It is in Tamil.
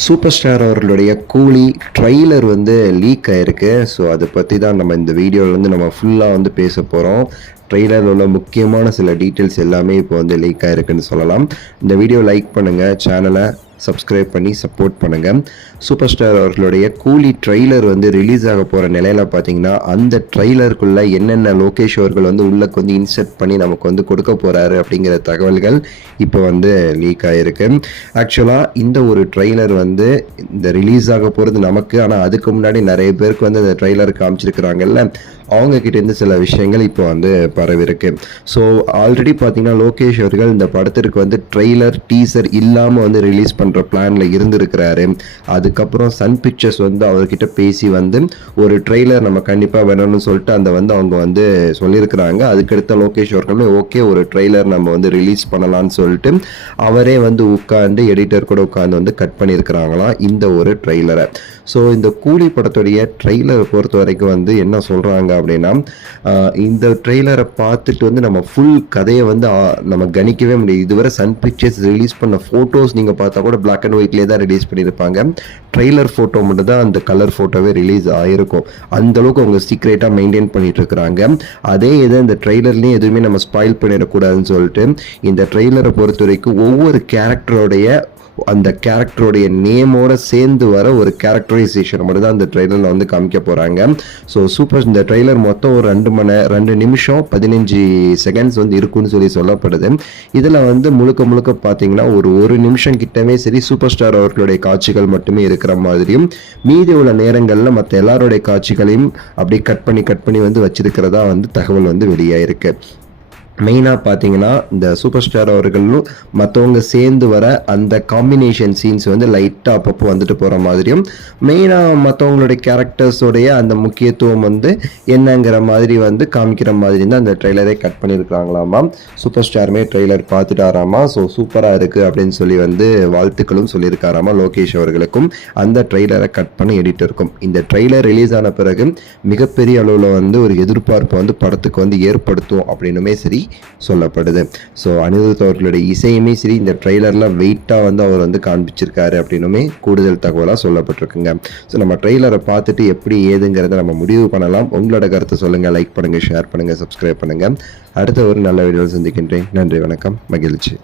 சூப்பர் ஸ்டார் அவர்களுடைய கூலி ட்ரெய்லர் வந்து லீக் ஆயிருக்கு. ஸோ அதை பற்றி தான் நம்ம இந்த வீடியோவில் வந்து நம்ம ஃபுல்லாக வந்து பேச போகிறோம். ட்ரெய்லரில் உள்ள முக்கியமான சில டீட்டெயில்ஸ் எல்லாமே இப்போ வந்து லீக் ஆயிருக்குன்னு சொல்லலாம். இந்த வீடியோ லைக் பண்ணுங்கள், சேனலை சப்ஸ்கிரைப் பண்ணி சப்போர்ட் பண்ணுங்கள். சூப்பர் ஸ்டார் அவர்களுடைய கூலி ட்ரெய்லர் வந்து ரிலீஸ் ஆக போகிற நிலையில் பார்த்தீங்கன்னா அந்த ட்ரெய்லருக்குள்ளே என்னென்ன லோகேஷ் அவர்கள் வந்து உள்ளக்கு வந்து இன்செர்ட் பண்ணி நமக்கு வந்து கொடுக்க போகிறாரு அப்படிங்கிற தகவல்கள் இப்போ வந்து லீக் ஆகிருக்கு. ஆக்சுவலாக இந்த ஒரு ட்ரெய்லர் வந்து இந்த ரிலீஸ் ஆக போகிறது நமக்கு, ஆனால் அதுக்கு முன்னாடி நிறைய பேருக்கு வந்து இந்த ட்ரெய்லர் காமிச்சிருக்கிறாங்கல்ல, அவங்கக்கிட்டேருந்து சில விஷயங்கள் இப்போ வந்து பரவிருக்கு. ஸோ ஆல்ரெடி பார்த்தீங்கன்னா லோகேஷ் அவர்கள் இந்த படத்திற்கு வந்து ட்ரெய்லர் டீசர் இல்லாமல் வந்து ரிலீஸ் பண்ணுற பிளானில் இருந்திருக்கிறாரு. அதுக்கப்புறம் சன் பிக்சர்ஸ் வந்து அவர்கிட்ட பேசி வந்து ஒரு ட்ரெய்லர் நம்ம கண்டிப்பாக வேணும்னு சொல்லிட்டு அந்த வந்து அவங்க வந்து சொல்லியிருக்கிறாங்க. அதுக்கடுத்த லோகேஷ் அவர்களுமே ஓகே ஒரு ட்ரெய்லர் நம்ம வந்து ரிலீஸ் பண்ணலான்னு சொல்லிட்டு அவரே வந்து உட்காந்து எடிட்டர் கூட உட்காந்து வந்து கட் பண்ணியிருக்கிறாங்களாம் இந்த ஒரு ட்ரெய்லரை. ஸோ இந்த கூலி படத்துடைய ட்ரெய்லரை பொறுத்த வரைக்கும் வந்து என்ன சொல்கிறாங்க அப்படின்னா, இந்த ட்ரெய்லரை பார்த்துட்டு வந்து நம்ம ஃபுல் கதையை வந்து நம்ம கணிக்கவே முடியும். இதுவரை சன் பிக்சர்ஸ் ரிலீஸ் பண்ண ஃபோட்டோஸ் நீங்கள் பார்த்தா கூட பிளாக் அண்ட் ஒயிட்லேயே தான் ரிலீஸ் பண்ணியிருப்பாங்க. ட்ரெய்லர் ஃபோட்டோ மட்டும் தான் அந்த கலர் ஃபோட்டோவே ரிலீஸ் ஆகிருக்கும். அந்தளவுக்கு அவங்க சீக்ரெட்டாக மெயின்டைன் பண்ணிட்டு இருக்கிறாங்க. அதே இதை இந்த ட்ரெய்லர்லேயும் எதுவுமே நம்ம ஸ்பாயில் பண்ணிடக்கூடாதுன்னு சொல்லிட்டு இந்த ட்ரெய்லரை பொறுத்த வரைக்கும் ஒவ்வொரு கேரக்டருடைய அந்த கேரக்டருடைய நேமோட சேர்ந்து வர ஒரு கேரக்டரைசேஷன் மட்டும் தான் அந்த ட்ரெய்லரில் வந்து காமிக்க போகிறாங்க. ஸோ சூப்பர் இந்த ட்ரெய்லர் மொத்தம் ஒரு 2 நிமிஷம் 15 செகண்ட்ஸ் வந்து இருக்குன்னு சொல்லப்படுது. இதில் வந்து முழுக்க பார்த்தீங்கன்னா ஒரு நிமிஷம் கிட்டவே சரி சூப்பர் ஸ்டார் அவர்களுடைய காட்சிகள் மட்டுமே இருக்கிற மாதிரியும், மீதி உள்ள நேரங்களில் மற்ற எல்லாருடைய காட்சிகளையும் அப்படியே கட் பண்ணி வந்து வச்சிருக்கிறதா வந்து தகவல் வந்து வெளியாயிருக்கு. மெயினாக பார்த்தீங்கன்னா இந்த சூப்பர் ஸ்டார் அவர்களும் மற்றவங்க சேர்ந்து வர அந்த காம்பினேஷன் சீன்ஸ் வந்து லைட்டாக அப்பப்போ வந்துட்டு போகிற மாதிரியும், மெயினாக மற்றவங்களுடைய கேரக்டர்ஸோடைய அந்த முக்கியத்துவம் வந்து என்னங்கிற மாதிரி வந்து காமிக்கிற மாதிரி தான் அந்த ட்ரெய்லரே கட் பண்ணியிருக்கிறாங்களாமா. சூப்பர் ஸ்டாருமே ட்ரெய்லர் பார்த்துட்டாராமா. ஸோ சூப்பராக இருக்குது அப்படின்னு சொல்லி வந்து வாழ்த்துக்களும் சொல்லியிருக்காராமா லோகேஷ் அவர்களுக்கும் அந்த ட்ரெய்லரை கட் பண்ணி எடிட்டருக்கும். இந்த ட்ரெய்லர் ரிலீஸ் ஆன பிறகு மிகப்பெரிய அளவில் வந்து ஒரு எதிர்பார்ப்பு வந்து படத்துக்கு வந்து ஏற்படுத்தும் அப்படின்னுமே சரி சொல்லப்படுது. ஸோ அனிருத் அவர்களுடைய இசையுமே சரி இந்த ட்ரெய்லரில் வெயிட்டாக வந்து அவர் வந்து காண்பிச்சிருக்காரு அப்படின்னுமே கூடுதல் தகவலாக சொல்லப்பட்டிருக்குங்க. ஸோ நம்ம ட்ரெய்லரை பார்த்துட்டு எப்படி ஏதுங்கிறத நம்ம முடிவு பண்ணலாம். உங்களோட கருத்தை சொல்லுங்கள், லைக் பண்ணுங்கள், ஷேர் பண்ணுங்கள், சப்ஸ்கிரைப் பண்ணுங்கள். அடுத்த ஒரு நல்ல வீடியோவில் சந்திக்கின்றேன். நன்றி, வணக்கம், மகிழ்ச்சி.